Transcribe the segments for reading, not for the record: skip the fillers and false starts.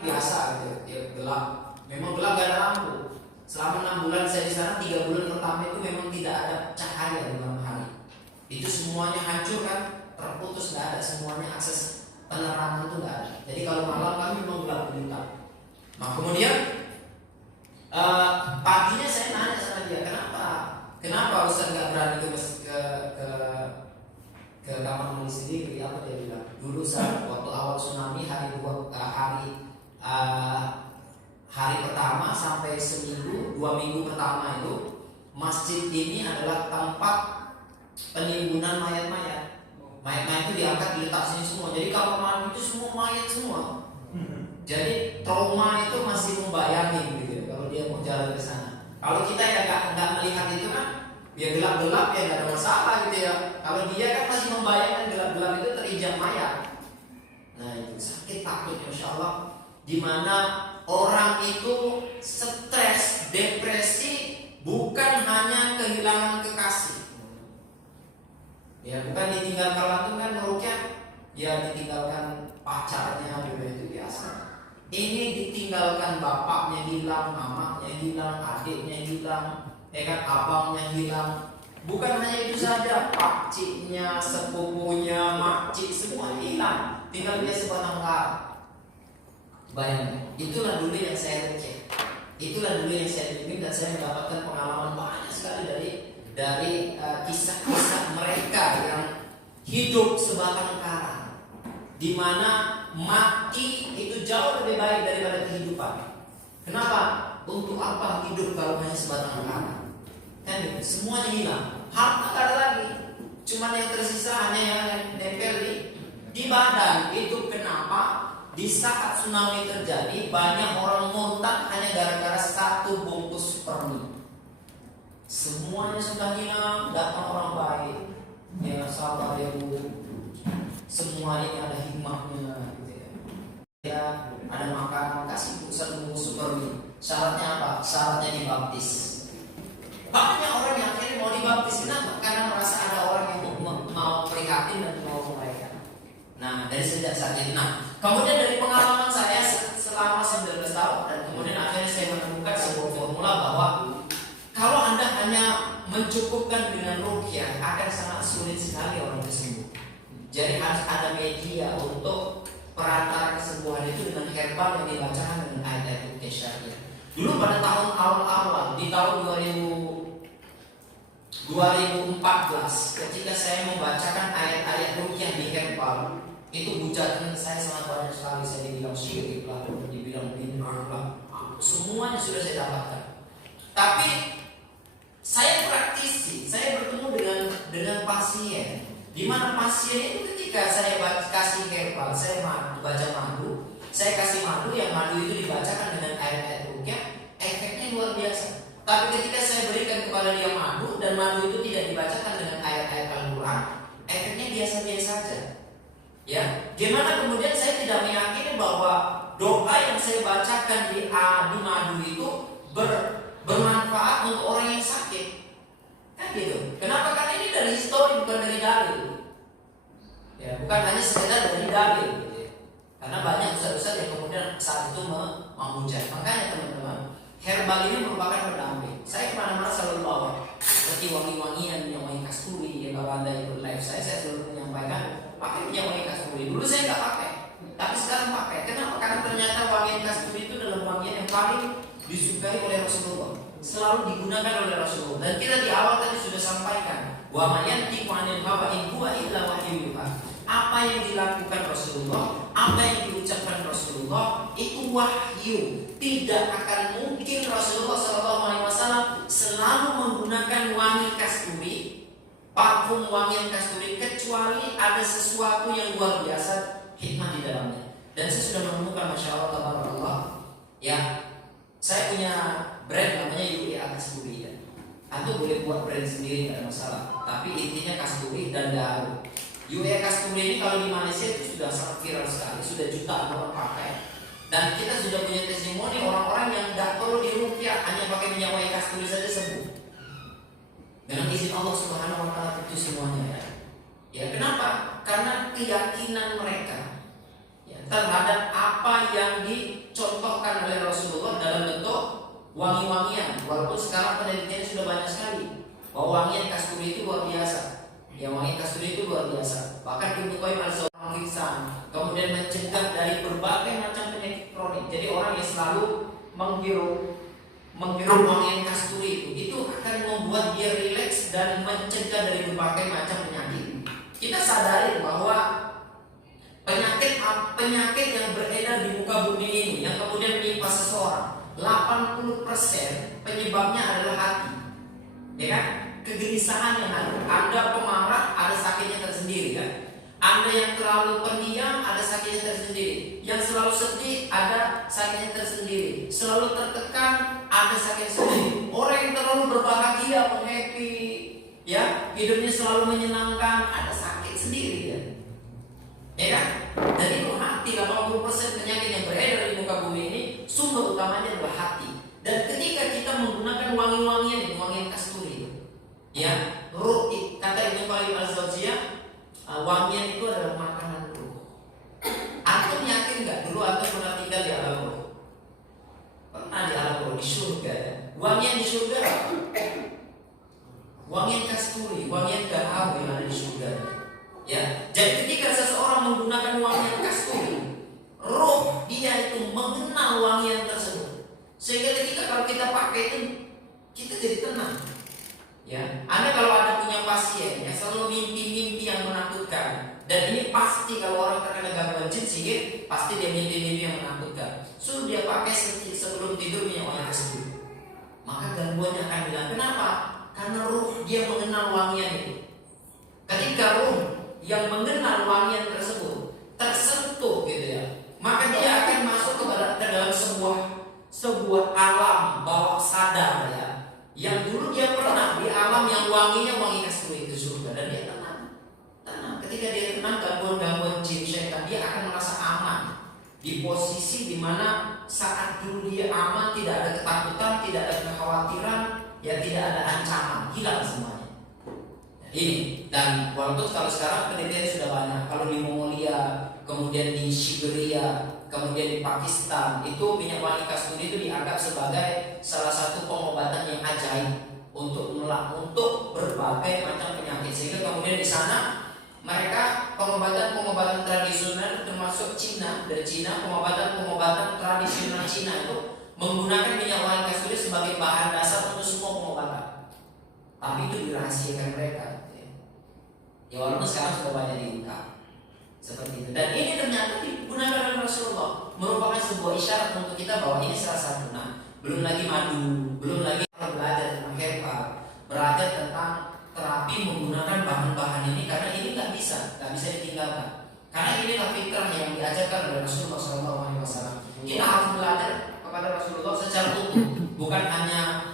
biasa gitu ya, gelap. Memang gelap, gak ada lampu. Selama 6 bulan saya di sana, 3 bulan pertama itu memang tidak ada cahaya di malam hari. Itu semuanya hancur kan, terputus, nggak ada, semuanya akses penerangan itu nggak ada. Jadi kalau malam kami memang gelap gulita. Nah kemudian paginya saya nanya sama dia, kenapa Ustaz nggak berani ke kamar mandi sendiri? Apa dia bilang? Dulu saat waktu awal tsunami hari pertama sampai seminggu, 2 minggu pertama itu masjid ini adalah tempat penimbunan mayat-mayat. Mayat-mayat itu diangkat diletak sini semua. Jadi kamar mandi itu semua mayat semua. Jadi trauma itu masih membayangin gitu ya, kalau dia mau jalan ke sana. Kalau kita ya nggak melihat itu kan, ya gelap-gelap ya nggak ada masalah gitu ya. Kalau dia kan masih membayangkan gelap-gelap itu terinjak mayat. Nah itu sakit takut Masya Allah. Dimana orang itu stres, depresi bukan hanya kehilangan kekasih. Ya bukan ditinggalkan langsung kan merukyah, ya ditinggalkan pacarnya itu biasa. Ini ditinggalkan bapaknya hilang, mamanya hilang, adiknya hilang, kan abangnya hilang. Bukan hanya itu saja, pakciknya, sepupunya, makcik semua hilang. Tinggal dia sebatang kara. Bayangkan, itulah dulu yang saya cek. Itulah dulu yang saya bimbing dan saya mendapatkan pengalaman banyak sekali dari kisah-kisah mereka yang hidup sebatang kara, di mana mati itu jauh lebih baik daripada kehidupan. Kenapa? Untuk apa hidup kalau hanya sebatang kara? Kan gitu, semuanya hilang, harta tak ada lagi, cuman yang tersisa hanya yang nempel di badan. Itu kenapa di saat tsunami terjadi banyak orang montak hanya gara-gara 1 bungkus permen. Semuanya sudah hilang, datang orang baik, ya sabar ya bu, semua ini ada hikmahnya gitu ya. Ya ada makanan, kasih pusat bungkus permen. Syaratnya apa? Syaratnya dibaptis. Banyak orang yang akhirnya mau dibaptis, kenapa? Karena merasa ada orang yang mau prihatin dan mau mereka. Nah dari sejak saat itu, kemudian dari pengalaman saya selama 19 tahun dan kemudian akhirnya saya menemukan sebuah formula bahwa kalau Anda hanya mencukupkan dengan ruqyah akan sangat sulit sekali orang sembuh. Jadi harus ada media untuk perantara kesembuhan itu dengan herbal yang dibacakan dengan ayat-ayat ruqyah syariah. Dulu pada tahun awal-awal di tahun 2014 ketika saya membacakan ayat-ayat ruqyah di herbal, itu hujatan saya sangat banyak sekali. Saya dibilang syirik lah, dibilang bid'ah lah, semuanya sudah saya dapatkan. Tapi saya praktisi, saya bertemu dengan pasien, di mana pasien itu ketika saya kasih herbal, saya baca madu, saya kasih madu, yang madu itu dibacakan dengan ayat-ayat ruqyah, efeknya luar biasa. Tapi ketika saya berikan kepada dia madu dan madu itu tidak dibacakan dengan ayat-ayat Al-Quran, efeknya biasa-biasa saja. Ya, gimana kemudian saya tidak meyakini bahwa doa yang saya bacakan di madu itu bermanfaat untuk orang yang sakit. Kan gitu. Kenapa? Karena ini dari histori, bukan dari dalil. Ya, bukan hanya sekedar dari dalil gitu. Karena banyak ustaz-ustaz yang kemudian saat itu menghujat. Makanya teman-teman, herbal ini merupakan pendamping. Saya kemana-mana selalu bawa seperti wangi-wangian yang wangi kasturi. Ya, kalau Anda ikut live saya selalu menyampaikan pakai minyak wangi kasturi. Dulu saya nggak pakai, tapi sekarang pakai. Kenapa? Karena ternyata wangi kasturi itu adalah wangian yang paling disukai oleh Rasulullah, selalu digunakan oleh Rasulullah. Dan kita di awal tadi sudah sampaikan, wa ma yantiqu 'anil hawa in huwa illa wahyun yuha. Apa yang dilakukan Rasulullah, apa yang diucapkan Rasulullah itu wahyu. Tidak akan mungkin Rasulullah SAW selalu menggunakan wangi kasturi, parfum wangian kasturi, kecuali ada sesuatu yang luar biasa hikmah di dalamnya. Dan saya sudah menemukan, Masya Allah, tabarakallah, ya, saya punya brand namanya UEA Kasturi ya. Antum boleh buat brand sendiri, tidak ada masalah. Tapi intinya kasturi dan daun. UEA Kasturi ini kalau di Malaysia itu sudah sangat viral sekali, sudah jutaan orang pakai. Dan kita sudah punya testimoni orang-orang yang tidak perlu diruqyah, hanya pakai minyak wangi kasturi saja sembuh. Dengan izin Allah Subhanahu wa Ta'ala itu semuanya ya. Ya kenapa? Karena keyakinan mereka. Ya, terhadap apa yang dicontohkan oleh Rasulullah dalam bentuk wangi-wangian. Walaupun sekarang penelitian sudah banyak sekali bahwa wangian kasturi itu luar biasa. Ya, wangian kasturi itu luar biasa. Bahkan Ibnu Qayyim al-Jauziyyah kemudian mencegah dari berbagai macam penyakit kronik. Jadi orang yang selalu menghirup wangian kasturi itu akan membuat dia rileks dan mencegah dari berbagai macam penyakit. Kita sadari bahwa penyakit yang beredar di muka bumi ini yang kemudian menimpa seseorang, 80% penyebabnya adalah hati. Ya kan? Kegelisahan yang ada. Anda pemarah, ada sakitnya tersendiri kan? Anda yang terlalu pendiam, ada sakitnya tersendiri. Yang selalu sedih, ada sakitnya tersendiri. Selalu tertekan, ada sakitnya tersendiri. Orang yang terlalu berbahagia, happy, ya, hidupnya selalu menyenangkan, ada sakit sendiri kan? Ya kan? Dan itu hati. 80% penyakit yang beredar di muka bumi ini sumber utamanya adalah hati. Dan ketika kita menggunakan wangi-wangian, wangian kasturi, ya, ruh, kata Ibnu Qayyim al-Jauziyyah, wangian itu adalah makanan ruh. Antum yakin nggak dulu antum pernah tinggal di alam ruh? Pernah di alam ruh, di surga ya? Wangian di surga apa? Wangian kasturi, wangian gaharu yang ada di surga. Ya, jadi ketika seseorang menggunakan wangian kasturi, roh dia itu mengenal wangian tersebut. Sehingga ketika kalau kita pakai itu, kita jadi tenang. Ya, Anda kalau ada punya pasien yang selalu mimpi-mimpi yang menakutkan, dan ini pasti kalau orang terkena gangguan jin sihir, pasti dia mimpi-mimpi yang menakutkan. Suruh dia pakai sebelum tidur minyak wangi kasturi, maka gangguannya akan hilang. Kenapa? Karena ruh dia mengenal wangian itu. Ketika ruh yang mengenal wangian tersebut tersentuh gitu ya, maka dia akan masuk ke dalam sebuah alam bawah sadar ya, yang dulu dia pernah di alam yang wanginya wangi kasturi itu surga, dan dia tenang. Ketika dia tenang, gangguan jin syaitan, dia akan merasa aman di posisi dimana saat dulu dia aman, tidak ada ketakutan, tidak ada kekhawatiran, ya, tidak ada ancaman, hilang semuanya. Ini, dan walaupun kalau sekarang penelitian sudah banyak, kalau di Mongolia, kemudian di Siberia, kemudian di Pakistan, itu minyak wangi kasturi itu dianggap sebagai salah satu pengobatan yang ajaib untuk berbagai macam penyakit. Sehingga kemudian di sana mereka pengobatan tradisional, termasuk Cina, dari Cina, pengobatan tradisional Cina itu menggunakan minyak wangi kasturi sebagai bahan dasar untuk semua pengobatan. Tapi itu dirahasiakan mereka. Ya, walaupun sekarang sudah banyak diungkap seperti itu. Dan ini ternyata digunakan oleh Rasulullah, merupakan sebuah isyarat untuk kita bahwa ini salah satu. Nah, belum lagi madu, belum lagi belajar tentang herbal, belajar tentang terapi menggunakan bahan-bahan ini, karena ini nggak bisa ditinggalkan. Karena inilah fitrah yang diajarkan oleh Rasulullah SAW. Kita harus belajar kepada Rasulullah secara utuh, bukan hanya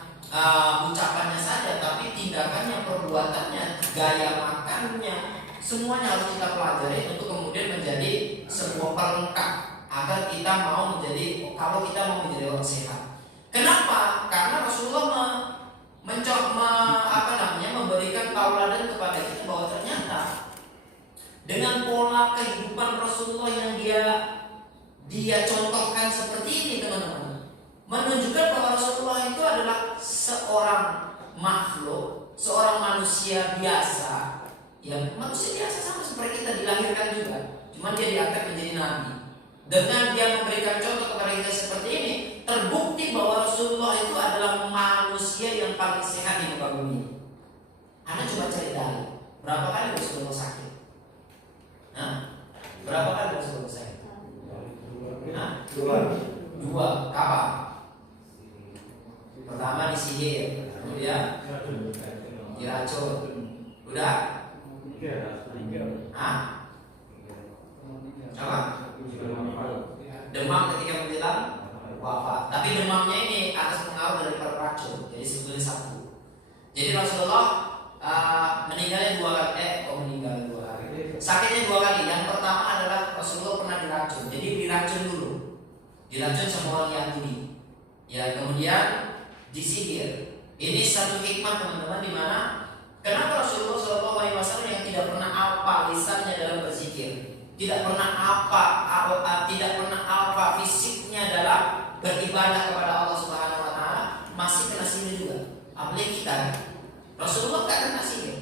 ucapannya saja, tapi tindakannya, perbuatannya, gaya makannya, semuanya harus kita pelajari untuk kemudian menjadi sebuah pelengkap agar kita mau menjadi, kalau kita mau menjadi orang sehat. Kenapa? Karena Rasulullah memberikan tauladan kepada kita bahwa ternyata dengan pola kehidupan Rasulullah yang dia contohkan seperti ini, teman-teman, menunjukkan bahwa Rasulullah itu adalah seorang makhluk, seorang manusia biasa, yang manusia biasa sama seperti kita, dilahirkan juga, cuma dia diangkat menjadi nabi. Dengan dia memberikan contoh kepada kita seperti ini, terbukti bahwa Rasulullah itu adalah manusia yang paling sehat di muka bumi. Anda coba cari tahu berapa kali Rasulullah sakit? Berapa kali Rasulullah sakit? Dua. Kapan? Pertama di sihir, kemudian diracun. Udah? Apa? Demam ketika menjelang wafat. Tapi demamnya ini atas pengaruh dari racun, jadi sebetulnya satu. Jadi Rasulullah meninggalnya dua kali. Sakitnya dua kali. Yang pertama adalah Rasulullah pernah diracun. Jadi diracun dulu. Diracun sama orang Yahudi. Ya, kemudian disihir. Ini satu hikmah, teman-teman, di mana kenapa Rasulullah SAW yang tidak pernah apa lisannya dalam berzikir, tidak pernah apa tidak pernah alfa fisiknya dalam beribadah kepada Allah Subhanahu Wa Taala, masih kena sihir juga. Apalagi kita, Rasulullah nggak kena sihir.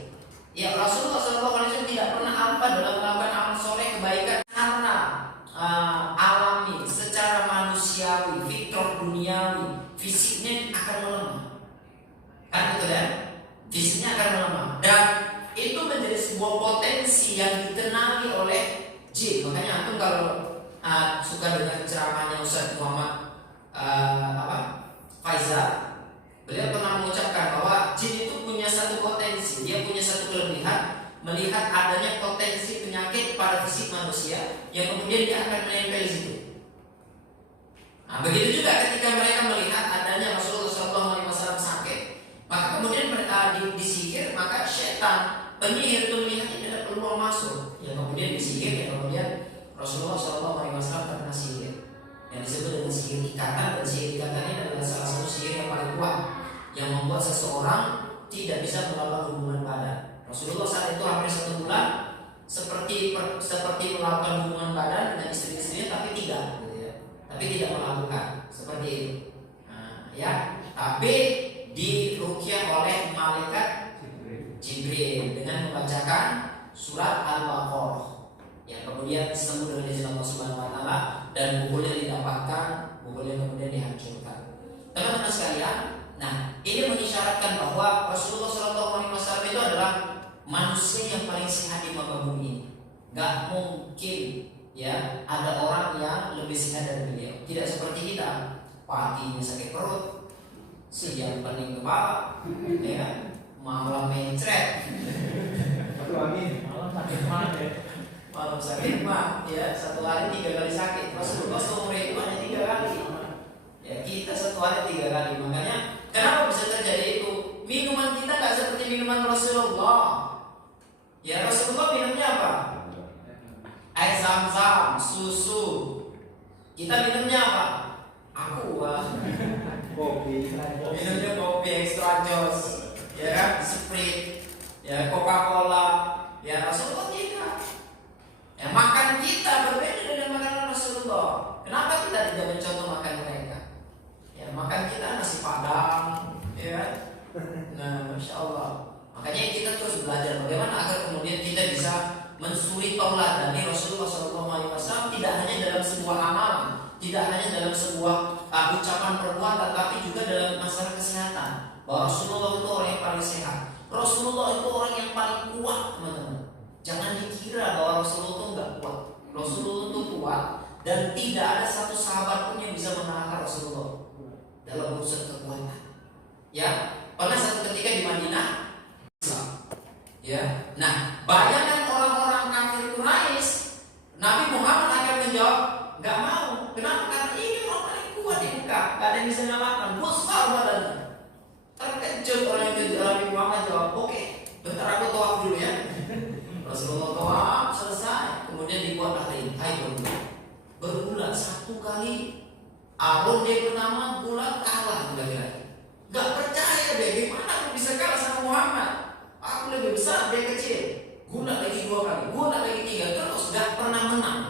Ya, Rasulullah SAW tidak pernah alfa dalam melakukan amal soleh kebaikan karena alami, secara manusiawi, fitrah duniawi, fisiknya akan melemah. Kan itu kan? Fisiknya akan melemah dan itu menjadi sebuah potensi yang dikenali oleh jin. Makanya antum kalau suka dengan ceramahnya Ustaz Muhammad Faizal, beliau pernah mengucapkan bahwa jin itu punya satu potensi, dia punya satu kelebihan, melihat adanya potensi penyakit pada fisik manusia yang kemudian dia akan menempel di situ. Nah, begitu juga ketika mereka melihat adanya Rasulullah SAW sakit, maka kemudian mereka disihir, maka setan penyihir itu melihat ini ada peluang masuk, yang kemudian disihir, yang kemudian Rasulullah SAW terkena sihir yang disebut dengan sihir ikatan. Dan sihir ikatan ini adalah salah satu sihir yang paling kuat yang membuat seseorang tidak bisa melakukan hubungan badan. Rasulullah saat itu hampir 1 bulan seperti melakukan hubungan badan dengan istri-istrinya, tapi tidak melakukan seperti itu. Tapi diruqyah oleh malaikat Jibril dengan membacakan surat Al-Baqarah yang kemudian sembuh dengan izin Allah Subhanahu Wa Taala dan bukulnya didapatkan, bukulnya kemudian dihancurkan. Teman-teman sekalian, nah ini mengisyaratkan bahwa Rasulullah SAW itu adalah manusia yang paling sehat di muka bumi ini. Gak mungkin ya ada orang yang lebih sehat dari beliau. Tidak seperti kita, paginya sakit perut, siang pening kepala, ya malam mencret, malam sakit mah, ya 1 hari 3 kali sakit. Rasulullah seumur itu hanya 3 kali. Ya kita 1 hari 3 kali. Makanya kenapa bisa terjadi itu? Minuman kita nggak seperti minuman Rasulullah. Ya Rasulullah minumnya apa? Air zam-zam, susu. Kita minumnya apa? Aqua, kopi. Minumnya kopi extra jos, ya kan? Sprite, ya Coca-Cola. Ya Rasulullah tidak. Ya makan kita berbeda dengan makanan Rasulullah. Kenapa kita tidak mencontoh makan mereka? Ya makan kita nasi padang, ya. Nah, masya Allah. Makanya kita terus belajar bagaimana agar kemudian kita bisa mensuri taulat dari Rasulullah SAW, tidak hanya dalam sebuah amalan, tidak hanya dalam sebuah ucapan perbuatan, tapi juga dalam masalah kesehatan. Bahwa Rasulullah itu orang yang paling sehat. Rasulullah itu orang yang paling kuat, teman-teman. Jangan dikira bahwa Rasulullah itu nggak kuat. Rasulullah itu kuat dan tidak ada satu sahabat pun yang bisa mengalahkan Rasulullah dalam urusan kekuatan. Ya, pernah satu ketika di Madinah, ya. Nah, bayangkan orang-orang kafir Quraisy, Nabi Muhammad akan menjawab, nggak mau. Kenapa? Karena ini orang paling kuat di Mekah, nggak ada yang bisa nyalakan. Besar badannya. Terkejut orang yang Nabi Muhammad jawab, oke, bentar aku tawaf dulu ya. Rasulullah tawaf selesai, kemudian dibuatlah hai bergulat 1 kali. Ronde pertama gulat kalah lagi. Gak percaya deh, gimana aku bisa kalah sama Muhammad? Aku lebih besar, dia kecil. Gulat lagi 2 kali, gulat lagi 3, terus gak pernah menang.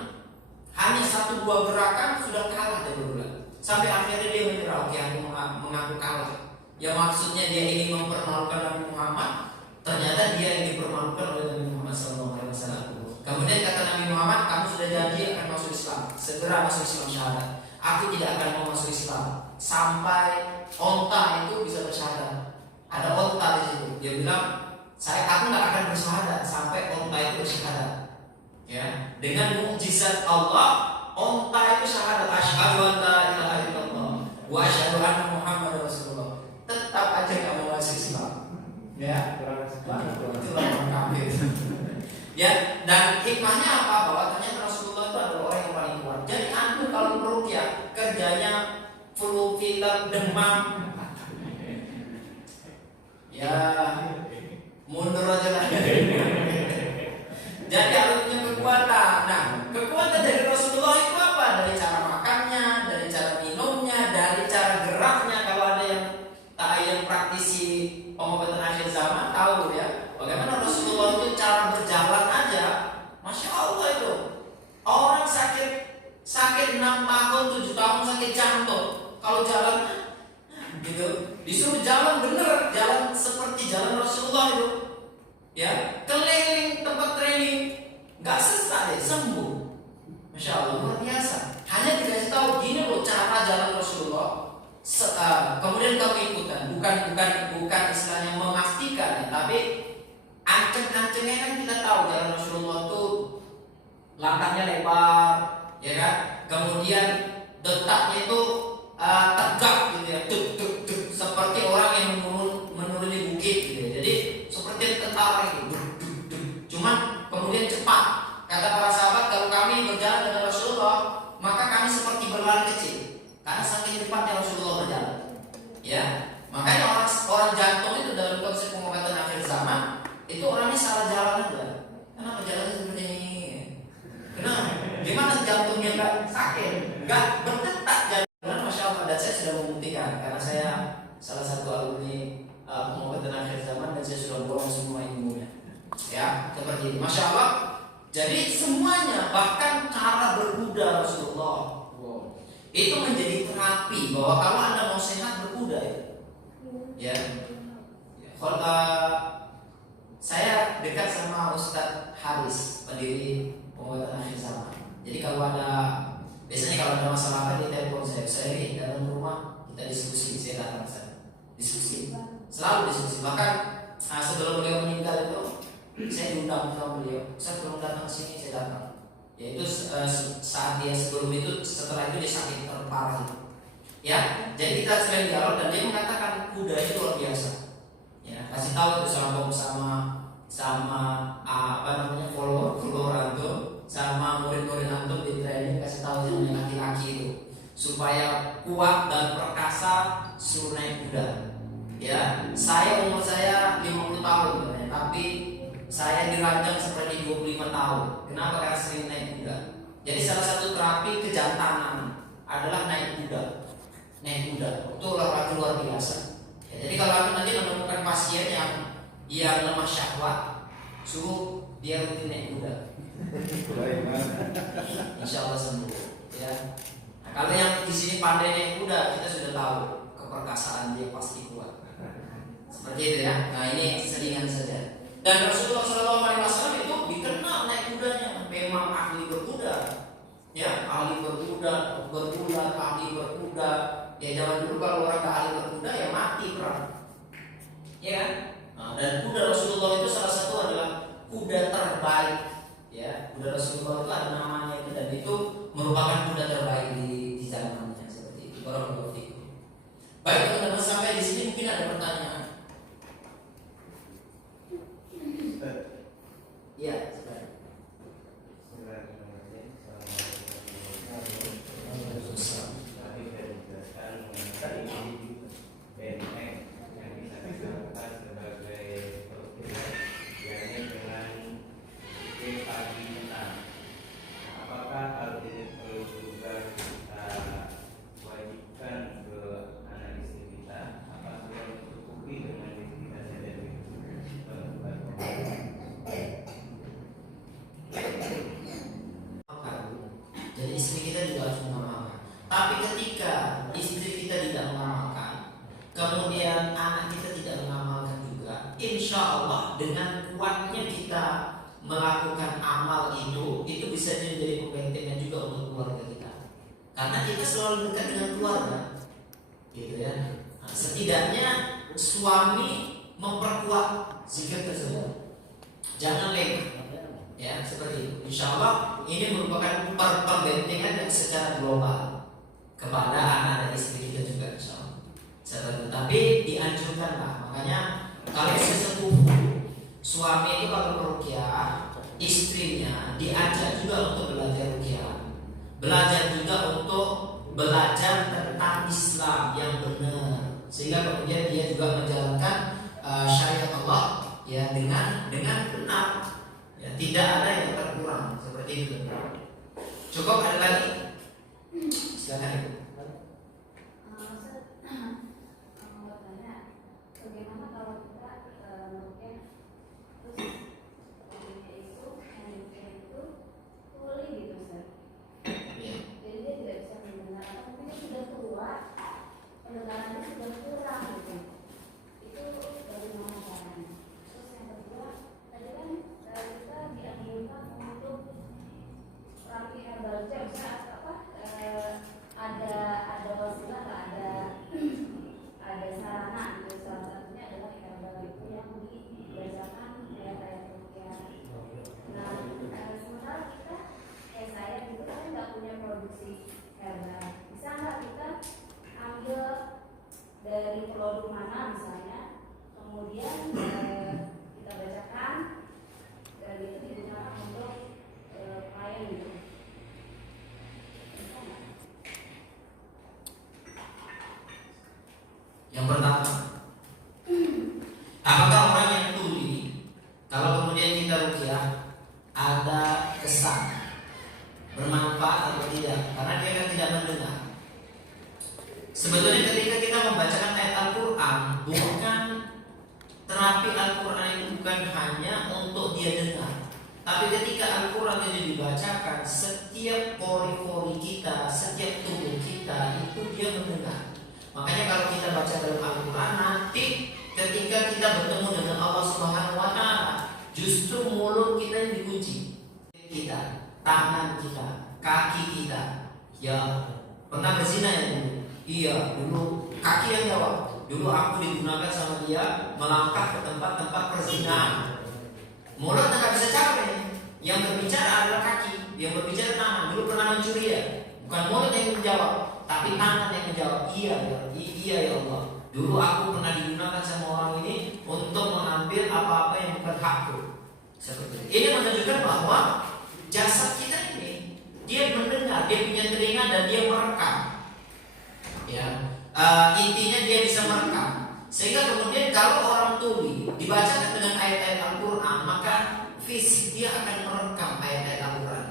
Hanya 1-2 gerakan sudah kalah dari gulat. Sampai akhirnya dia menyerah, oke aku mengaku kalah. Ya maksudnya dia ingin mempermalukan Nabi Muhammad. Ternyata dia yang dipermalukan oleh Nabi Muhammad SAW. Kemudian kata Nabi Muhammad, kamu sudah janji akan masuk Islam, segera masuk Islam syahadat. Aku tidak akan mau masuk Islam sampai onta itu bisa bersyahadat. Ada onta di situ. Dia bilang, aku nggak akan bersyahadat sampai onta itu bersyahadat. Ya, dengan mukjizat Allah, onta itu syahadat. Asyhadu an la ilaha illallah wa asyhadu anna Muhammadar Rasulullah. Tetap aja nggak mau masuk Islam. Ya, itulah orang kafir. Ya, dan hikmahnya apa? Bahwa ternyata Rasulullah itu adalah orang yang paling kuat. Jadi antum kalau meruqyah kerjanya flu, pilek, demam, ya mundur aja lah. Jadi harus punya kekuatan. Nah, kekuatan dari Rasulullah itu apa? Dari cara makannya, dari cara minumnya, dari cara geraknya. Kalau ada yang praktisi pengobatan akhir zaman tahu ya, bagaimana Rasulullah itu cara berjalan aja, masya Allah itu. Orang sakit Kalau jalan gitu, disuruh jalan bener, jalan seperti jalan Rasulullah itu, ya, keliling tempat training, nggak sesat, sembuh. Masya Allah, luar biasa. Hanya dikasih tahu gini loh cara jalan Rasulullah. Kemudian kamu ikutan, bukan istilahnya memastikan, ya, tapi anceng-ancengnya kan kita tahu jalan Rasulullah tuh langkahnya lebar, ya kan? Kemudian detaknya itu tegak gitu ya, seperti orang yang menuruni bukit gitu ya. Jadi seperti tentara gitu, cuman kemudian cepat. Kata para sahabat, kalau kami berjalan dengan Rasulullah, maka kami seperti berlari kecil, karena saking cepatnya Rasulullah berjalan. Ya, makanya orang jantung itu dalam konsep pengobatan akhir zaman itu orangnya salah jalan aja. Kenapa jalannya seperti ini? Kenapa? Gimana jantungnya nggak sakit, nggak berdetak jalan? Masya Allah, dan saya sudah membuktikan karena saya salah satu alumni pengobatan akhir zaman dan saya sudah borong semua ilmunya. Ya, seperti ini. Masya Allah. Jadi semuanya, bahkan cara berkuda Rasulullah itu menjadi terapi bahwa kalau Anda mau sehat berkuda ya. Kalau saya dekat sama Ustadz Haris, pendiri pengobatan akhir zaman. Jadi kalau biasanya kalau ada masalah apa dia telepon saya di dalam rumah, kita diskusi, saya datang sana diskusi, selalu diskusi. Bahkan sebelum beliau meninggal itu saya diundang sama beliau, saya belum datang sini, saya datang. Yaitu saat dia sebelum itu, setelah itu dia sakit terparah itu. Ya, jadi kita sering dialog dan dia mengatakan kuda itu luar biasa. Ya, kasih tahu itu sama apa namanya follower antum, sama murid-murid antum di training, kasih tahu yang laki-laki itu supaya kuat dan perkasa suruh naik kuda. Ya, umur saya 50 tahun, tapi saya dirancang seperti 25 tahun. Kenapa? Karena sering naik kuda. Jadi salah satu terapi kejantanan adalah naik kuda. Naik kuda itu olahraga luar biasa. Ya, jadi kalau aku nanti menemukan pasien yang lemah syahwat, suruh dia rutin naik kuda. Insya Allah sembuh. Ya. Nah, kalau yang di sini pandai naik kuda, kita sudah tahu keperkasaan dia pasti kuat. Seperti itu ya. Nah ini selingan saja. Dan Rasulullah SAW itu dikenal naik kudanya, memang ahli berkuda, ya, ahli berkuda, ahli berkuda. Ya zaman dulu kalau orang tak ahli berkuda ya mati perang, ya kan? Nah, dan kuda Rasulullah itu salah satu adalah kuda terbaik, ya. Kuda Rasulullah itu ada namanya itu dan itu merupakan kuda terbaik di zamannya seperti itu. Barakallahu fikum. Baik, teman-teman, sampai di sini mungkin ada pertanyaan. Ya, silakan. Apakah hal ini perlu juga kita wajibkan ke anak istri kita? Apakah sudah mencukupi dengan diri kita sendiri? Jadi istri kita juga harus mengamalkan. Tapi ketika istri kita tidak mengamalkan, kemudian anak kita tidak mengamalkan juga, insya Allah dengan kuatnya kita melakukan amal itu bisa menjadi pembentengan juga untuk keluarga kita. Karena kita selalu dekat dengan keluarga, gitu ya. Nah, setidaknya suami memperkuat zikir tersebut, jangan lengah. Ya, seperti itu. Insya Allah ini merupakan pembentengan yang secara global kepada anak dan istri kita juga, insya Allah. Tapi dianjurkanlah, makanya kalau sesepuh suami itu kalau meruqyah, istrinya diajak juga untuk belajar ruqyah, belajar juga untuk belajar tentang Islam yang benar, sehingga kemudian dia juga menjalankan syariat Allah ya dengan benar. Ya, tidak ada yang terkurang seperti itu. Cukup, ada lagi? Silakan Ibu. Bagaimana kalau kita mungkin terus itu handphone itu tuli gitu Ustaz. Jadi dia tidak bisa mendengar atau mungkin sudah tua bermanfaat atau tidak, karena dia kan tidak mendengar. Sebetulnya ketika kita membacakan ayat Al-Quran, bukan terapi Al-Quran itu bukan hanya untuk dia dengar, tapi ketika Al-Quran itu dibacakan, setiap pori-pori kita, setiap tubuh kita itu dia mendengar. Makanya kalau kita baca dalam Al-Quran, nanti ketika kita bertemu dengan Allah Subhanahu Wa Taala, justru mulut kita yang dikunci, kita, tangan kita, kaki kita. Ya, pernah berzina ya dulu? Iya, dulu kaki yang jawab. Dulu aku digunakan sama dia melangkah ke tempat-tempat perzinahan. Mulut nggak bisa capek. Yang berbicara adalah kaki, yang berbicara tangan. Dulu pernah mencuri ya, bukan mulut yang menjawab, tapi tangan yang menjawab. Iya, iya ya Allah. Dulu aku pernah digunakan sama orang ini untuk mengambil apa-apa yang bukan hakku. Seperti itu. Ini menunjukkan bahwa jasad kita ini dia mendengar, dia punya telinga dan dia merekam. Ya, intinya dia bisa merekam. Sehingga kemudian kalau orang tuli dibacakan dengan ayat-ayat Al-Quran, maka fisik dia akan merekam ayat-ayat Al-Quran.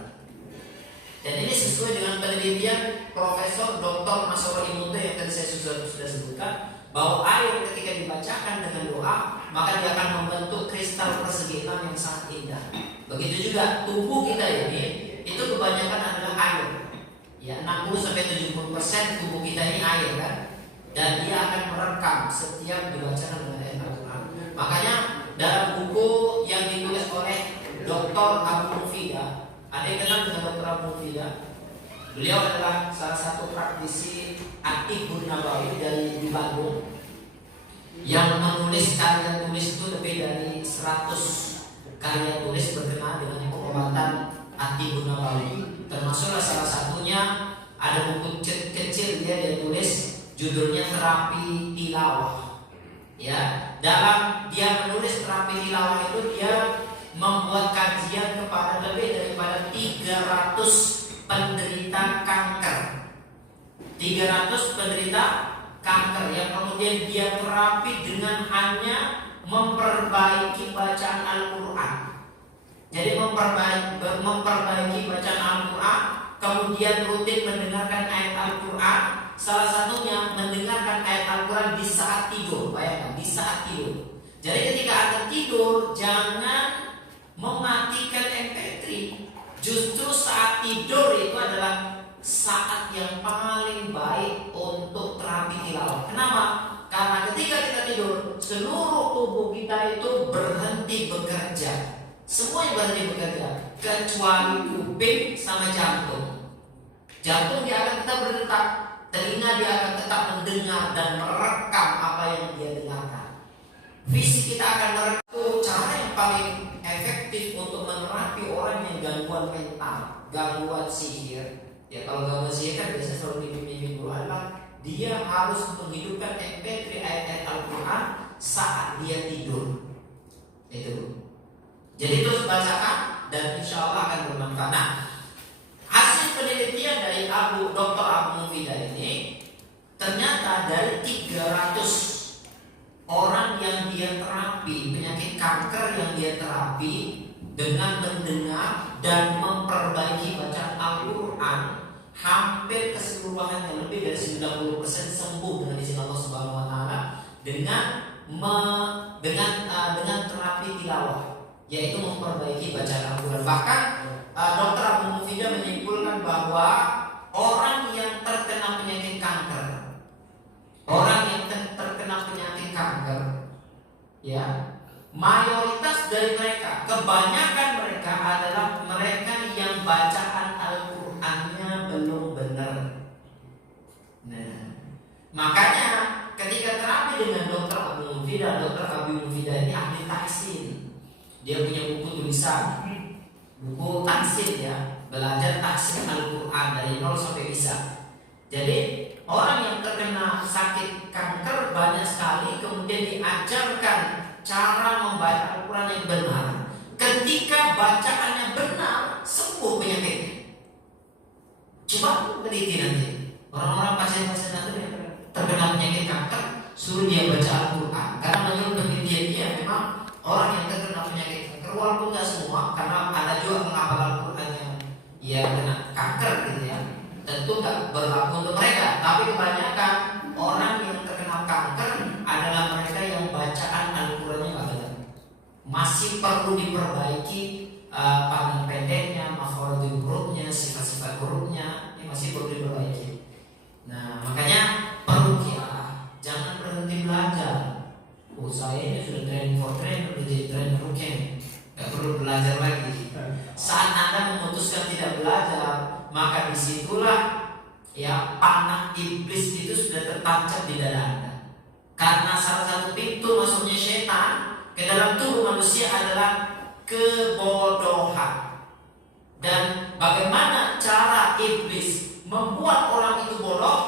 Dan ini sesuai dengan penelitian Profesor Dr. Masoro Imunte yang tadi saya sudah sebutkan, bahwa air ketika dibacakan dengan doa, maka dia akan membentuk kristal persegi enam yang sangat indah. Begitu juga tubuh kita ini, itu kebanyakan adalah air. Ya, 60-70% tubuh kita ini air kan, dan dia akan merekam setiap dibacakan dengan ayat Al-Quran. Makanya dalam buku yang ditulis oleh Dr. Abu Mufidah, ada yang kenal dengan Dr. Abu Mufidah? Beliau adalah salah satu praktisi At-Tibbun Nabawi dari di Bandung yang menulis karya tulis itu lebih dari 100 karya tulis berkenaan dengan pengobatan At-Tibbun Nabawi. Termasuklah salah satunya ada buku kecil dia tulis judulnya Terapi Tilawah. Ya, dalam dia menulis terapi tilawah itu dia membuat kajian kepada lebih daripada 300 penderita kanker. 300 penderita kanker yang kemudian dia terapi dengan hanya memperbaiki bacaan Al-Quran. Jadi memperbaiki bacaan Al-Quran, kemudian rutin mendengarkan ayat Al-Quran. Salah satunya mendengarkan ayat Al-Quran di saat tidur. Bayangkan, di saat tidur. Jadi ketika Anda tidur, jangan mematikan MP3. Justru saat tidur itu adalah saat yang paling baik untuk terapi tilawah. Kenapa? Karena ketika kita tidur, seluruh tubuh kita itu berhenti bekerja. Semua yang berhenti bekerja, kecuali kuping sama jantung. Jantung dia akan tetap berdetak, telinga dia akan tetap mendengar dan merekam apa yang dia dengarkan. Fisik kita akan merekam. Cara yang paling efektif untuk menerapi orang yang gangguan mental, gangguan sihir. Ya, kalau gangguan sihir kan biasanya selalu mimpi-mimpi dulu adalah dia harus menghidupkan MP3 ayat-ayat Al-Quran saat dia tidur. Itu. Jadi terus bacakan dan insya Allah akan bermanfaat. Nah, hasil penelitian dari Dr. Abu Mufidah ini, ternyata dari 300 orang yang dia terapi penyakit kanker yang dia terapi dengan mendengar dan memperbaiki bacaan Al-Quran, hampir keseluruhannya lebih dari 90% sembuh dengan izin Allah Subhanahu Wa Taala dengan terapi tilawah, yaitu memperbaiki bacaan Al-Quran. Bahkan Dr. Abu Mufidah menyimpulkan bahwa orang yang terkena penyakit kanker, ya, mayoritas dari mereka, kebanyakan mereka adalah mereka yang bacaan Al-Qurannya belum benar. Nah, makanya ketika terapi dengan Dr. Abu Mufidah, Dr. Abu Mufidah ini ahli tahsin. Dia punya buku tulisan, buku tahsin ya, belajar tahsin Al-Quran dari 0 sampai bisa. Jadi orang yang terkena sakit kanker banyak sekali kemudian diajarkan cara membaca Al-Quran yang benar. Ketika bacaannya benar, sembuh penyakitnya. Coba teliti nanti orang-orang pasien-pasien nanti yang terkena penyakit kanker, suruh dia baca Al-Quran. Karena menurut penelitian dia memang orang yang terkena penyakit kanker, walaupun tidak semua, karena ada juga menghafal Al-Quran yang kena kanker gitu ya, tentu nggak berlaku untuk mereka. Tapi kebanyakan orang yang terkena kanker adalah mereka yang bacaan Al-Qurannya nggak benar, masih perlu diperbaiki pandang pendeknya, makhrajul hurufnya, sifat-sifat hurufnya, ini masih perlu diperbaiki. Nah makanya perlu jangan berhenti belajar. Oh saya ini sudah training for trainer, udah jadi trainer rukyah, nggak perlu belajar lagi. Saat Anda memutuskan tidak belajar, maka disitulah ya panah iblis itu sudah tertancap di dada Anda. Karena salah satu pintu masuknya setan ke dalam tubuh manusia adalah kebodohan. Dan bagaimana cara iblis membuat orang itu bodoh?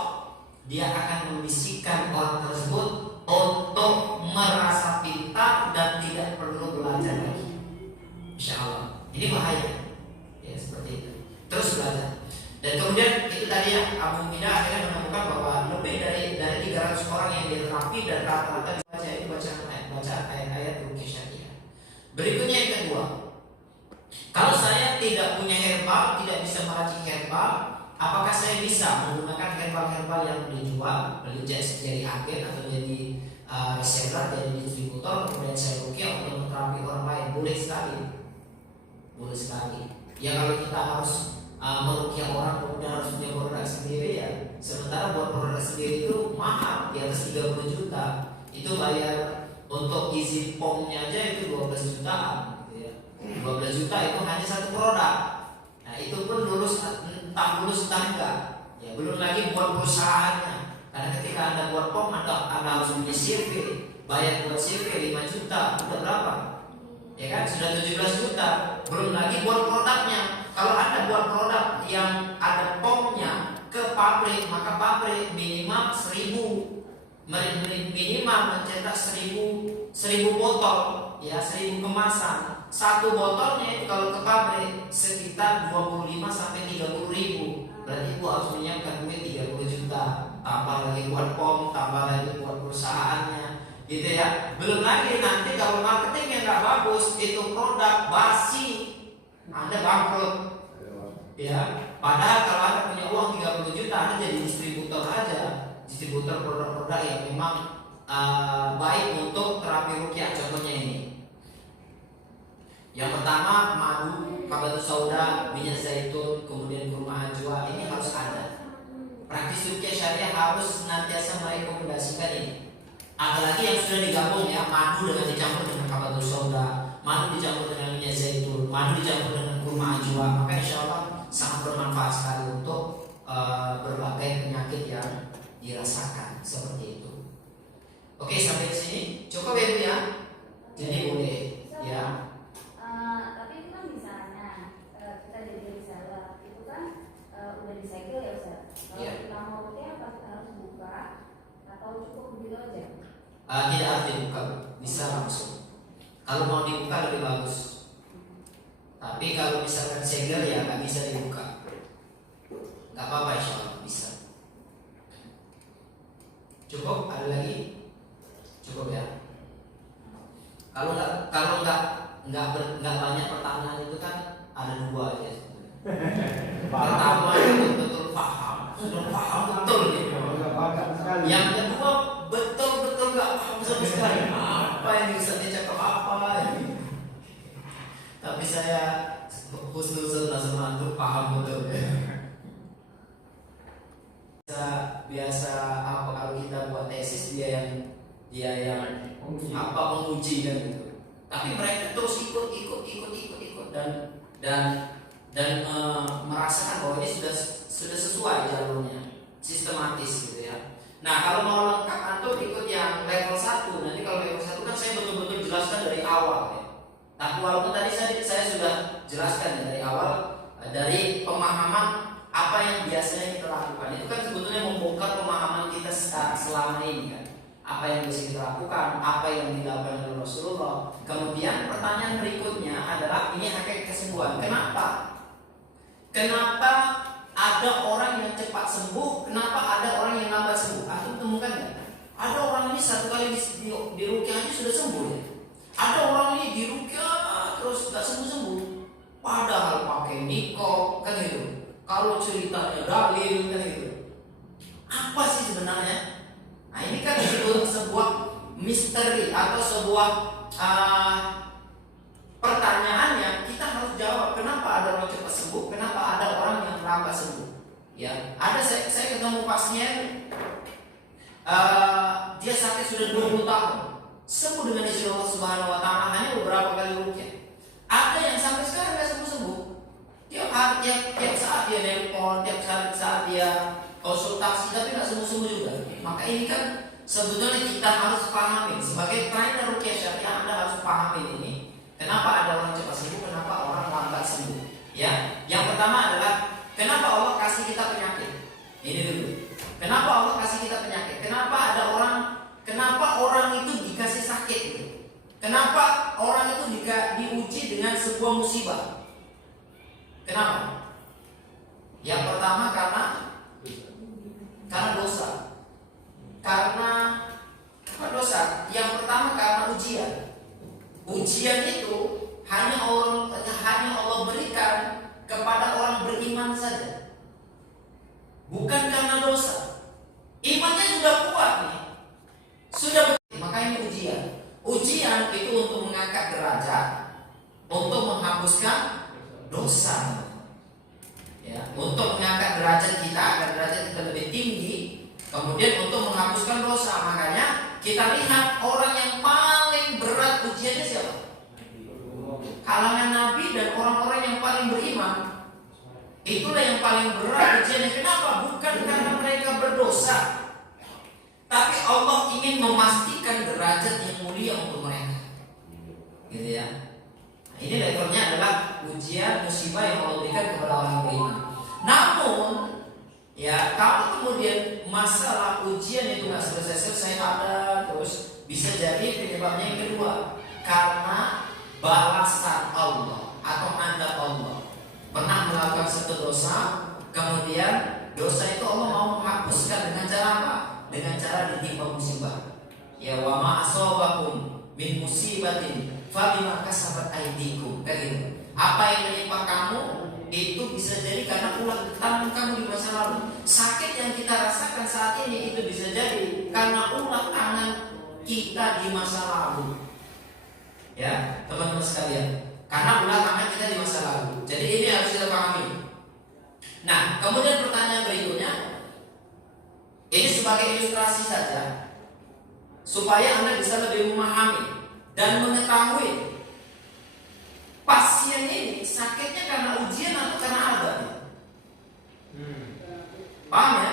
Dia akan membisikkan orang tersebut untuk merasa pintar dan tidak perlu belajar lagi. Insya Allah. Ini bahaya. Ya seperti itu. Terus belajar. Dan kemudian itu tadi ya, Abu Mina akhirnya menemukan bahwa lebih dari 300 orang yang diterapi dan rata-rata dibaca itu baca ayat-ayat rukyah syariah. Berikutnya yang kedua, kalau saya tidak punya herbal, tidak bisa meracik herbal, apakah saya bisa menggunakan herbal-herbal yang dijual, jadi agen atau jadi reseller, jadi distributor, kemudian saya rukyah untuk menterapi orang lain? Boleh sekali, boleh sekali. Ya kalau kita harus merukyah orang kemudian harus punya produk sendiri ya. Sementara buat produk sendiri itu mahal, di atas 30 juta. Itu bayar untuk izin POM-nya aja itu 12 jutaan gitu ya. 12 juta itu hanya satu produk. Nah itu pun lulus entah enggak ya, belum lagi buat perusahaannya. Karena ketika Anda buat POM, Anda harus punya CV, bayar buat CV 5 juta, udah berapa? Ya kan, sudah 17 juta. Belum lagi buat produknya. Kalau Anda buat produk yang ada POM-nya ke pabrik, maka pabrik minimal 1000, minimal mencetak 1000 botol, ya 1000 kemasan. Satu botolnya itu kalau ke pabrik sekitar 25 sampai 30 ribu. Berarti Ibu harus menyiapkan duit 30 juta. Tambah lagi buat POM, tambah lagi buat perusahaannya, gitu ya. Belum lagi nanti kalau marketingnya nggak bagus, itu produk basi, Anda bangkrut. Ya, padahal kalau Anda punya uang 30 juta, Anda jadi distributor aja, distributor produk-produk yang memang baik untuk terapi rukyah. Contohnya ini. Yang pertama madu, kabatus sauda, minyak zaitun, kemudian kurma ajwa, ini harus ada. Praktis rukyah syariah harus senantiasa merekomendasikan ini. Apalagi yang sudah digabung ya, madu dengan dicampur dengan kabatus sauda, madu dicampur dengan minyak zaitun, madu dicampur dengan kurma ajwa, maka insya Allah sangat bermanfaat sekali untuk berbagai penyakit yang dirasakan seperti itu. Oke, sampai di sini cukup ya Bu ya. Jadi boleh ya. Tapi itu kan misalnya kita jadi reseller, itu kan udah disegel ya Ustaz. Kalau kita mau rukyah apa kita harus buka atau cukup begitu aja? Tidak harus dibuka, bisa langsung. Kalau mau dibuka lebih bagus. Tapi kalau misalkan segel ya nggak bisa dibuka. Nggak apa-apa, insya Allah bisa. Cukup? Ada lagi? Cukup ya. Kalau nggak banyak pertanyaan itu kan ada dua aja. Pertama itu betul paham, sudah paham betul gitu. Yang kedua betul nggak paham sama sekali. Apa yang bisa dicakap apa ini? Tapi saya husnuzon sama antum paham betul ya. Biasa apa kalau kita buat tesis dia yang apa menguji kan gitu. Tapi mereka terus ikut dan merasakan bahwa ini sudah sesuai jalurnya, sistematis gitu ya. Nah kalau mau lengkap antum ikut yang level 1. Nanti kalau level 1 kan saya betul-betul jelaskan dari awal ya. Tapi walaupun tadi saya sudah jelaskan dari awal, dari pemahaman apa yang biasanya kita lakukan, itu kan sebetulnya membongkar pemahaman kita selama ini kan. Apa yang bisa kita lakukan, apa yang dilakukan oleh Rasulullah. Kemudian pertanyaan berikutnya adalah ini hakikat kesembuhan. Kenapa ada orang yang cepat sembuh? Kenapa ada orang yang lambat sembuh? Antum temukan nggak? Ada orang ini satu kali dirukyah aja sudah sembuh ya. Ada orang ini dirukyah terus nggak sembuh. Padahal pakai niko kan gitu. kalau ceritanya dalil kan gitu. Apa sih sebenarnya? Nah ini kan disebut sebuah misteri atau sebuah pertanyaannya kita harus jawab. Kenapa ada orang cepat sembuh? Kenapa ada orang yang lambat sembuh? Ya, ada saya ketemu pasien, dia sakit sudah 20 tahun, sembuh dengan izin Allah Subhanahu Wa Taala hanya beberapa kali rukyah. Ada yang sampai sekarang nggak sembuh. Tiap hari, tiap saat dia nelpon, tiap saat dia konsultasi, tapi nggak sembuh juga. Maka ini kan sebetulnya kita harus pahami sebagai trainer rukyah syariah, Anda harus pahami ini. Kenapa ada orang cepat sembuh, kenapa orang lambat sembuh? Ya, yang pertama adalah kenapa Allah kasih kita penyakit? Ini dulu. Kenapa Allah kasih kita penyakit? Kenapa orang itu dikasih sakit? Kenapa orang itu diuji dengan sebuah musibah? Kenapa? Yang pertama karena dosa. Karena dosa. Yang pertama karena ujian. Ujian itu hanya Allah berikan kepada orang beriman saja, bukan karena dosa. Imannya sudah kuat nih, maka ini ujian. Ujian itu untuk mengangkat derajat, untuk menghapuskan dosa, ya, untuk mengangkat derajat kita agar derajat kita lebih tinggi. Kemudian untuk menghapuskan dosa. Makanya kita lihat orang yang paling berat ujiannya siapa? Kalangan Nabi dan orang-orang yang paling beriman. Itulah yang paling berat ujiannya. Kenapa? Bukan karena mereka berdosa, tapi Allah ingin memastikan derajat yang mulia untuk mereka. Gitu ya. Nah, ini levelnya adalah ujian musibah yang Allah berikan kepada orang beriman. Namun ya, kalau kemudian masalah ujian itu nggak selesai ada, terus bisa jadi penyebabnya yang kedua karena balasan Allah atau adab Allah. Pernah melakukan satu dosa, kemudian dosa itu Allah mau menghapuskan dengan cara apa? Dengan cara ditimpa musibah. Ya, wa ma asabakum min musibatin fa bima kasabat aydikum. Kan gitu. Apa yang menimpa kamu itu bisa jadi karena ulah tangan kamu di masa lalu. Sakit yang kita rasakan saat ini itu bisa jadi karena ulah tangan kita di masa lalu. Ya, teman-teman sekalian, karena ulah tangan kita di masa lalu. Jadi ini harus kita pahami. Nah, kemudian pertanyaan berikutnya, ini sebagai ilustrasi saja, supaya Anda bisa lebih memahami dan mengetahui pasien ini sakitnya karena ujian atau karena adab. Paham ya?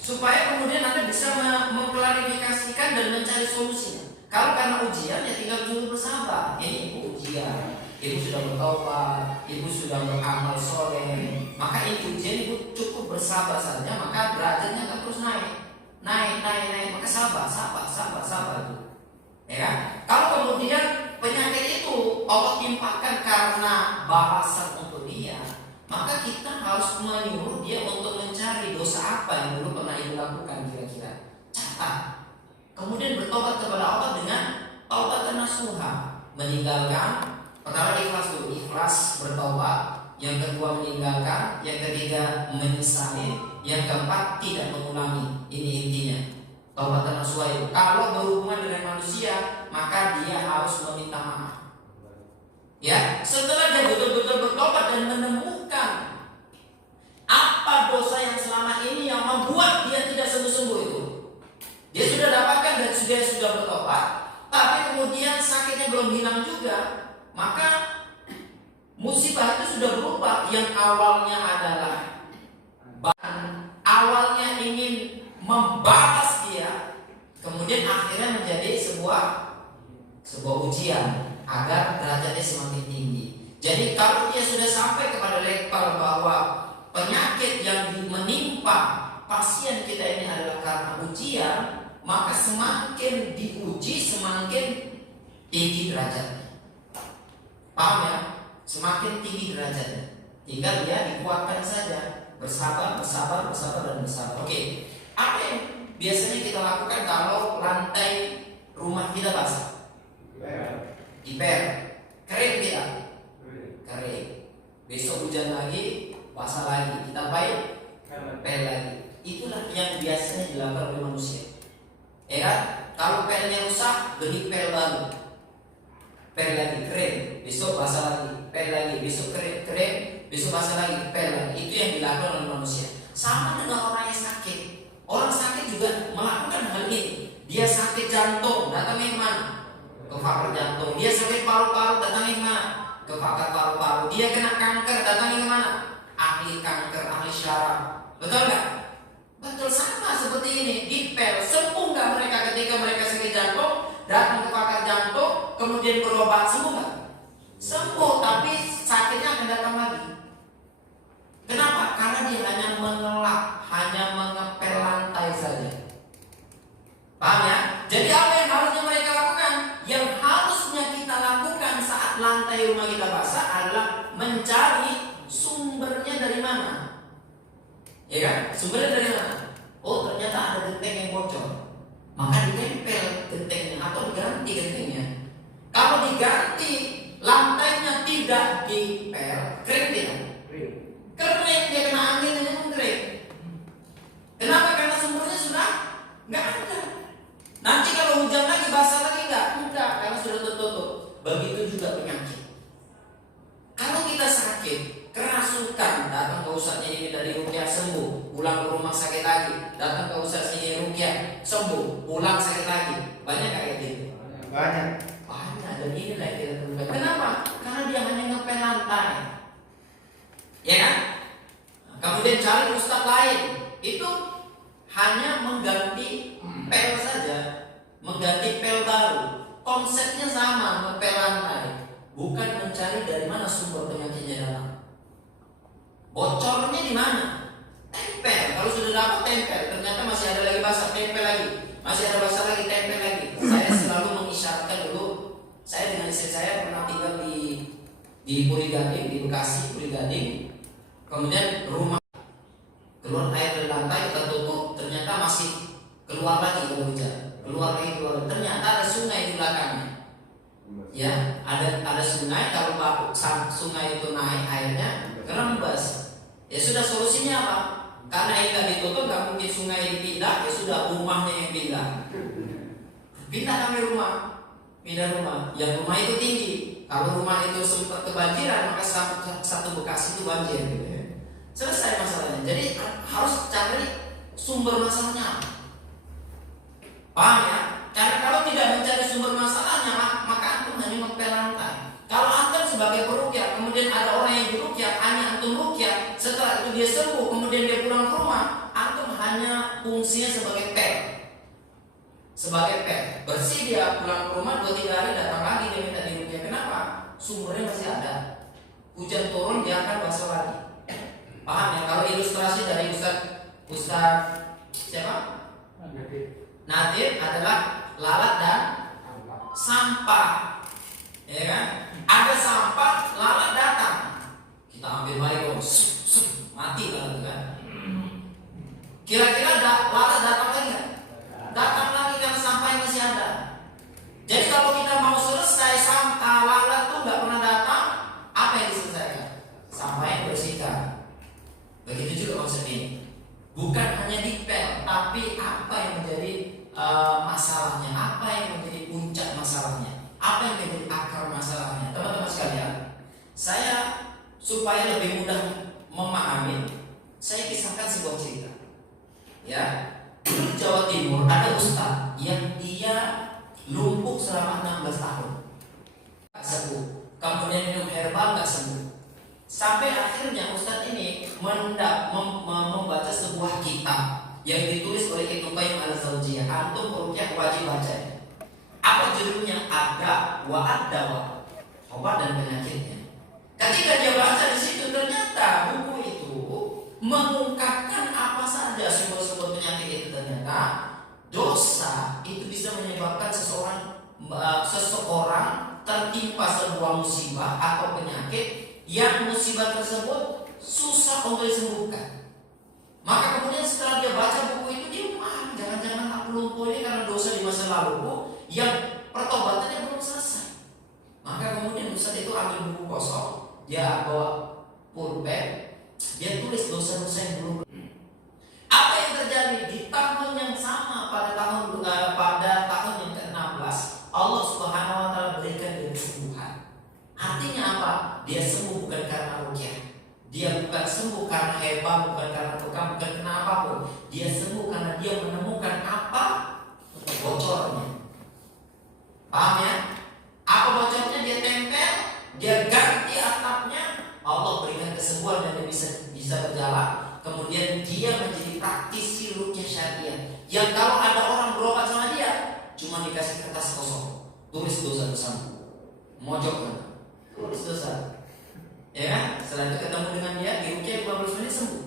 Supaya kemudian Anda bisa mengklarifikasikan dan mencari solusinya. Kalau karena ujian ya tinggal dulu bersabar. Ini ibu ujian, ibu sudah bertobat, ibu sudah beramal soleh, maka ini ujian ibu cukup bersabar saja, maka derajatnya akan terus naik, maka sabar itu. Ya kan? Kalau kemudian penyakit itu Allah timpakan karena balasan untuk dia, maka kita harus menyuruh dia untuk mencari dosa apa yang dulu pernah ibu lakukan kira-kira. Catat. Kemudian bertobat kepada Allah dengan taubatan nasuha, meninggalkan. Pertama ikhlas dulu, ikhlas bertobat. Yang kedua meninggalkan, yang ketiga menyesali, yang keempat tidak mengulangi. Ini intinya. Taubatan nasuha itu kalau berhubungan dengan manusia, maka dia harus meminta maaf. Ya, setelah dia betul-betul bertobat dan menemukan apa dosa yang selama ini yang membuat dia tidak sembuh-sembuh itu. Dia sudah dapatkan dan sudah bertobat, tapi kemudian sakitnya belum hilang juga, maka musibah itu sudah berubah. Yang awalnya adalah awalnya ingin membalas dia, kemudian akhirnya menjadi sebuah ujian agar derajatnya semakin tinggi. Jadi kalau dia sudah sampai kepada level bahwa penyakit yang menimpa pasien kita ini adalah karena ujian, maka semakin diuji semakin tinggi derajatnya. Paham ya? Semakin tinggi derajatnya. Tinggal dia dikuatkan saja. Bersabar. Oke. Apa yang biasanya kita lakukan kalau lantai rumah kita basah? Diper. Kering tidak? Kering. Besok hujan lagi, basah lagi. Kita beli pel baru. Pel lagi, keren. Besok basah lagi, pel lagi. Besok keren. Besok basah lagi, pel lagi. Itu yang dilakukan oleh manusia. Sama dengan orang yang sakit. Orang sakit juga melakukan hal ini. Dia sakit jantung, datangnya ke mana? Ke pakar jantung. Dia sakit paru-paru, datangnya ke mana? Ke pakar paru-paru. Dia kena kanker, datangnya ke mana? Ahli kanker, ahli syaraf. Betul nggak? Betul, sama seperti ini. Dipel, sembuh nggak mereka ketika mereka sakit jantung? Datang ke pakar jantung, kemudian berobat, sembuh nggak? Sembuh, tapi sakitnya akan datang lagi. Kenapa? Karena dia hanya mengelak, hanya mengepel lantai saja. Paham ya? Jadi apa yang harusnya mereka lakukan? Yang harusnya kita lakukan saat lantai rumah kita basah adalah mencari sumbernya dari mana. Ya kan? Sumbernya dari mana? Oh, ternyata ada genteng yang bocor. Maka ditempel gentengnya atau diganti gentengnya. Kalau diganti, lantainya tidak dipel, kering tidak? Kering, dia kena angin aja pun kering. Kenapa? Karena sumbernya sudah nggak ada. Nanti kalau hujan lagi basah lagi nggak? Enggak, karena sudah tertutup. Begitu juga penyakit. Kalau kita sakit, kerasukan, datang ke ustadznya ini dari rukyah sembuh, pulang ke rumah sakit lagi, datang ke ustadz ini rukyah sembuh, pulang sakit lagi. Banyak kayak gitu. Banyak. Dan inilah yang kita temukan. Kenapa? Karena dia hanya ngepel lantai. Ya kan? Kemudian cari ustadz lain, itu hanya mengganti pel saja, mengganti pel baru. Konsepnya sama, ngepel lantai, bukan mencari dari mana sumber penyakitnya datang. Bocornya di mana? Tempel. Kalau sudah dapat tempel, ternyata masih ada lagi basah, tempel lagi. Masih ada basah lagi, tempel lagi. Saya selalu mengisyaratkan dulu. Saya dengan istri saya pernah tinggal di Puri Gading, di Bekasi, Puri Gading. Kemudian rumah keluar air dari lantai, kita tutup, ternyata masih keluar lagi kalau hujan. Keluar lagi. Ternyata ada sungai di belakangnya. Ya, ada sungai. Kalau sungai itu naik airnya kerembes. Ya sudah, solusinya apa? Karena ini nggak ditutup, nggak mungkin sungai dipindah. Ya sudah, rumahnya yang pindah. Pindah kami rumah. Pindah rumah. Yang rumah itu tinggi. Kalau rumah itu sempat kebanjiran, maka satu Bekasi itu banjir. Gitu ya. Selesai masalahnya. Jadi harus cari sumber masalahnya. Paham ya? Karena kalau tidak mencari sumber masalahnya, maka antum hanya ngepel lantai. Kalau antum sebagai peruqyah, kemudian ada orang yang diruqyah, hanya antum ruqyah, setelah itu dia sembuh, kemudian dia pulang ke rumah, antum hanya fungsinya sebagai pel. Sebagai pel. Bersih, dia pulang ke rumah 2-3 hari, datang lagi dia minta diruqyah. Kenapa? Sumbernya masih ada. Hujan turun, dia akan basah lagi. Paham ya? Kalau ilustrasi dari Ustaz siapa? Nadir adalah lalat dan sampah. Ya kan? Ada sampah, lalat datang. Kita ambil baygon, mati kan? Kira-kira lalat datang lagi nggak? Datang lagi karena sampahnya masih ada. Jadi kalau kita mau selesai sampah lalat tuh nggak pernah datang, apa yang diselesaikan? Sampah yang bersihkan. Begitu juga konsep ini. Bukan hanya dipel, tapi apa yang menjadi masalahnya, apa yang menjadi puncak masalahnya, apa yang menjadi akar masalahnya. Teman-teman sekalian, saya supaya lebih mudah memahami, saya kisahkan sebuah cerita. Ya, di Jawa Timur ada ustaz yang dia lumpuh selama 16 tahun, nggak sembuh. Kemudian minum herbal nggak sembuh. Sampai akhirnya ustaz ini membaca sebuah kitab yang ditulis oleh Ibnu Qayyim al-Jauziyah. Antum peruqyah wajib baca. Apa judulnya? Ada wa ad-dawa, obat dan penyakitnya. Ketika dia baca di situ, ternyata buku itu mengungkapkan apa saja sumber-sumber penyakit itu. Ternyata dosa itu bisa menyebabkan seseorang tertimpa sebuah musibah atau penyakit yang musibah tersebut susah untuk disembuhkan. Maka kemudian setelah dia baca buku itu, dia jangan-jangan aku lumpuh ini karena dosa di masa lalu yang pertobatannya belum selesai. Maka kemudian Ustaz itu ambil buku kosong, dia bawa pulpen, dia tulis dosa-dosa yang belum. Apa yang terjadi di tahun yang sama pada tahun yang ke-16, sembuh karena hebat, bukan karena bekam, bukan karena apapun. Dia sembuh karena dia menemukan apa bocornya. Paham ya? Apa bocornya? Dia tempel, dia ganti atapnya, Allah berikan kesembuhan dan dia bisa berjalan. Kemudian dia menjadi praktisi rukyah syariah. Yang kalau ada orang berobat sama dia, cuma dikasih kertas kosong, tulis dosa bersama, mojok kan, tulis dosa. Ya kan? Setelah itu ketemu dengan dia, di rukyah 15 menit sembuh.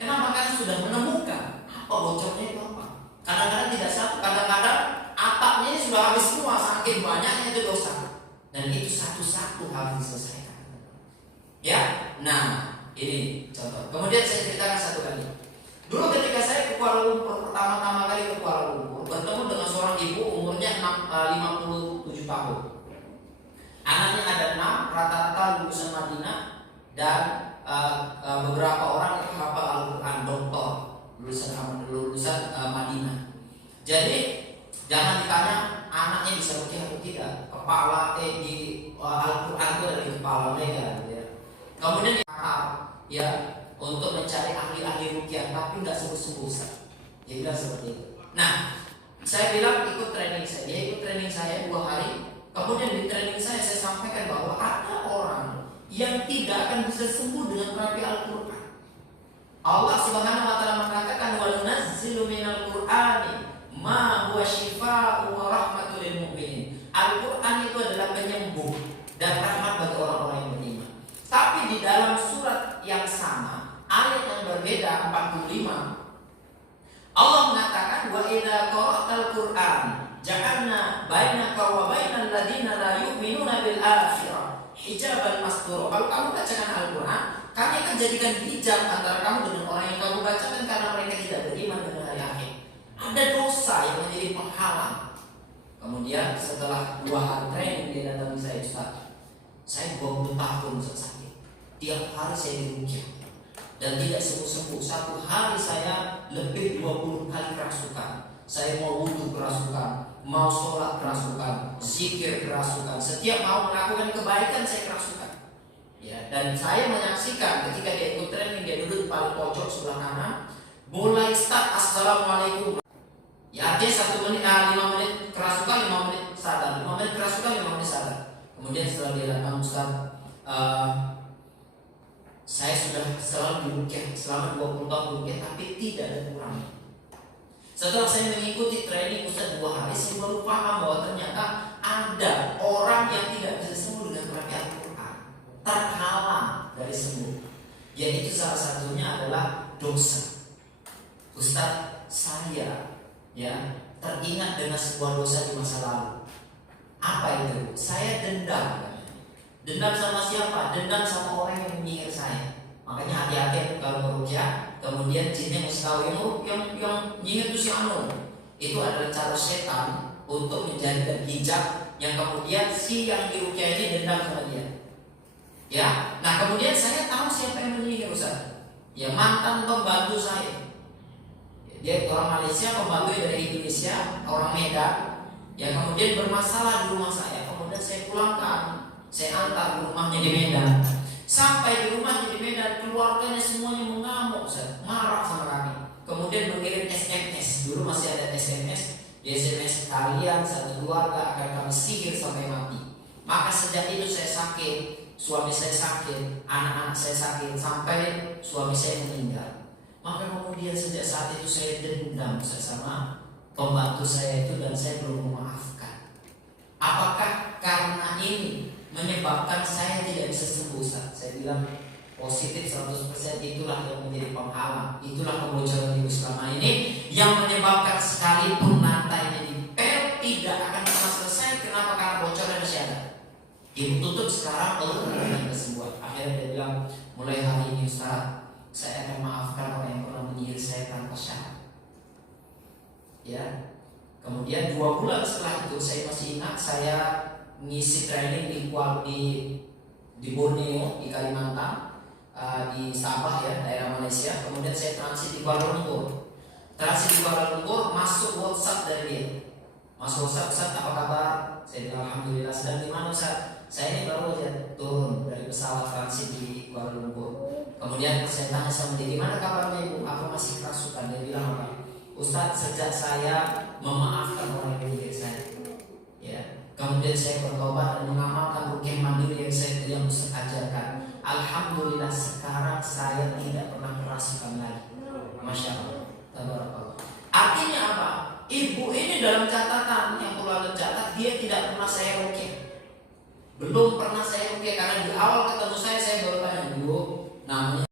Kenapa? Karena sudah menemukan apa bocornya itu apa. Kadang-kadang tidak satu, kadang-kadang atapnya ini sudah habis semua, saking banyaknya itu dosa. Dan itu satu-satu harus diselesaikan. Ya, nah ini contoh. Kemudian saya ceritakan satu kali. Dulu ketika saya ke Kuala Lumpur, pertama-tama kali ke Kuala Lumpur, bertemu dengan seorang ibu umurnya 57 tahun. Anaknya ada 6, rata-rata lulusan Madinah, dan beberapa orang itu hafal Al-Quran, doktor, lulusan Madinah. Jadi jangan ditanya anaknya bisa rukyah atau tidak. Kepala di Al-Quran itu ada di kepala mereka. Ya. Kemudian ya untuk mencari ahli-ahli rukyah, tapi nggak sembuh-sembuh. Dia bilang seperti itu. Nah, saya bilang ikut training saya. Dia ikut training saya 2 hari. Kemudian di training saya sampaikan bahwa ada orang yang tidak akan bisa sembuh dengan terapi Al-Quran. Allah Subhanahu wa taala mengatakan wa nunazzilu minal Qur'ani ma huwa syifaa'un wa rahmatul lil mu'minin. Al-Quran itu adalah penyembuh dan rahmat bagi orang-orang yang beriman. Tapi di dalam surat yang sama, ayat yang berbeda 45, Allah mengatakan wa idza qara'tal Qur'an ja'alna bainaka wa bainal ladzina la yu'minuna bil akhirah hijaban mastura. Kalau kamu bacakan Al-Quran, kami akan jadikan hijab antara kamu dengan orang yang kamu bacakan karena mereka tidak beriman dengan hari akhir. Ada dosa yang menjadi penghalang. Kemudian setelah 2 hari training dia datang saya, Ustaz, saya 20 tahun sakit. Tiap hari saya dirukyah dan tidak sembuh-sembuh. Satu hari saya lebih 20 kali kerasukan. Saya mau wudhu kerasukan, mau sholat kerasukan, zikir kerasukan. Setiap mau melakukan kebaikan saya kerasukan. Ya, dan saya menyaksikan ketika dia ikut training, dia duduk di paling pojok sebelah kanan, mulai start assalamualaikum. Ya, dia 1 menit, 5 menit kerasukan, 5 menit sadar, 5 menit kerasukan, 5 menit sadar. Kemudian setelah dia datang, Ustaz, saya sudah selalu dirukyah selama 20 tahun dirukyah, tapi tidak ada kurang. Setelah saya mengikuti training Ustaz 2 hari, saya baru paham bahwa ternyata ada orang yang tidak bisa sembuh dengan terapi Al-Quran, terhalang dari sembuh. Yaitu salah satunya adalah dosa. Ustaz, saya teringat dengan sebuah dosa di masa lalu. Apa itu? Saya dendam. Dendam sama siapa? Dendam sama orang yang menyihir saya. Makanya hati-hati kalau merukyah. Kemudian jinnya mesti tahu yang nyihir itu si anu. Itu adalah cara setan untuk menjadikan hijab yang kemudian si yang dirukyah ini dendam sama dia. Ya, nah kemudian saya tahu siapa yang menyihir, Ustaz. Ya, mantan pembantu saya. Dia orang Malaysia, pembantu dari Indonesia, orang Medan, yang kemudian bermasalah di rumah saya. Kemudian saya pulangkan, saya antar ke rumahnya di Medan. Sampai di rumahnya di Medan, keluarganya semuanya mengamuk, marah sama kami. Kemudian mengirim SMS. Dulu masih ada SMS. Di SMS, kalian satu keluarga akan kami sihir sampai mati. Maka sejak itu saya sakit, suami saya sakit, anak-anak saya sakit, sampai suami saya meninggal. Maka kemudian sejak saat itu saya dendam sama pembantu saya itu dan saya belum memaafkan. Apakah karena ini menyebabkan saya tidak bisa sembuh, Ustaz? Saya bilang positif 100%. Itulah yang menjadi penghalang. Itulah kebocoran hidup selama ini yang menyebabkan sekalipun lantainya dipel tidak akan pernah selesai. Kenapa? Karena bocoran masih ada. Ibu tutup sekarang lalu memberikan kesembuhan. Akhirnya dia bilang, mulai hari ini Ustaz, saya akan maafkan orang yang pernah menyihir saya tanpa syarat. Ya. Kemudian 2 bulan setelah itu saya masih ingat, saya ngisi training di Borneo, di Kalimantan, di Sabah ya, daerah Malaysia. Kemudian saya transit di Kuala Lumpur. Transit di Kuala Lumpur, masuk WhatsApp dari dia. Masuk WhatsApp, Ustaz apa kabar? Saya bilang alhamdulillah. Sedang di mana Ustaz? Saya ini baru aja turun dari pesawat transit di Kuala Lumpur. Kemudian Kemudian saya tanya sama dia, gimana kabarnya ibu? Aku masih kerasukan. Dia bilang apa? Ustadz, sejak saya memaafkan orang yang menyakiti saya, ya, kemudian saya bertobat dan mengamalkan rukyah mandiri yang Ustadz ajarkan, alhamdulillah sekarang saya tidak pernah kerasukan lagi. Masya Allah. Tabarakallah. Artinya apa? Ibu ini dalam catatan yang perlu catat, dia tidak pernah saya rukyah. Belum pernah saya rukyah, karena di awal ketemu saya baru tanya, ibu namanya